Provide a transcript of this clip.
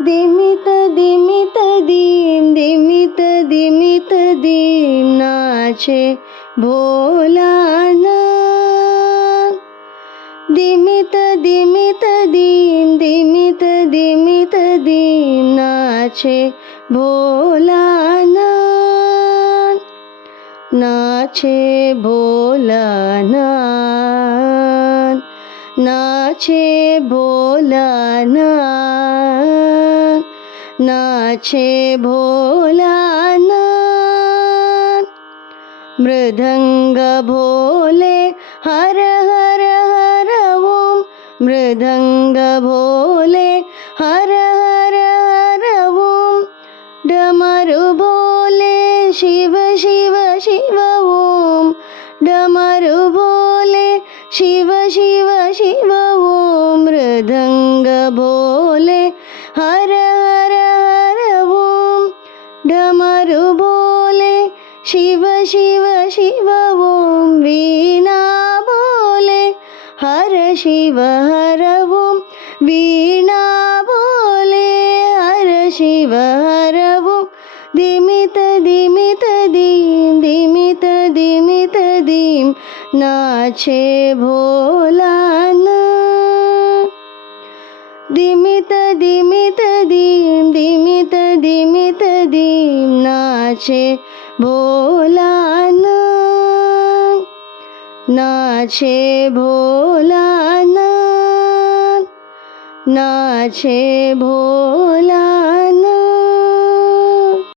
दिमित दिमित दीम दिमित दिमित दीम नाचे भोलानाथ। दिमित दिमित दीम दिमित दिमित दीम नाचे भोलानाथ। नाचे भोलानाथ नाचे भोलानाथ नाचे भोलानाथ। मृदंग भोले हर हर हर ओम मृदंग भोले हर हर हर ओम। डमरू भोले शिव शिव शिव ओम डमरू भोले शिव शिव शिव ओम। मृदंग भोले हर हर हर ओम डमरू भोले शिव शिव शिव ओम। वीणा भोले हर शिव हर ओम वीणा भोले हर शिव हर ओम। दिमित दिमित दीम दिमित दिमित दीम नाचे भोलानाथ। दिमित दिमित दीम दिमित दिमित दीम नाचे भोलानाथ। नाचे भोलानाथ नाचे भोलानाथ।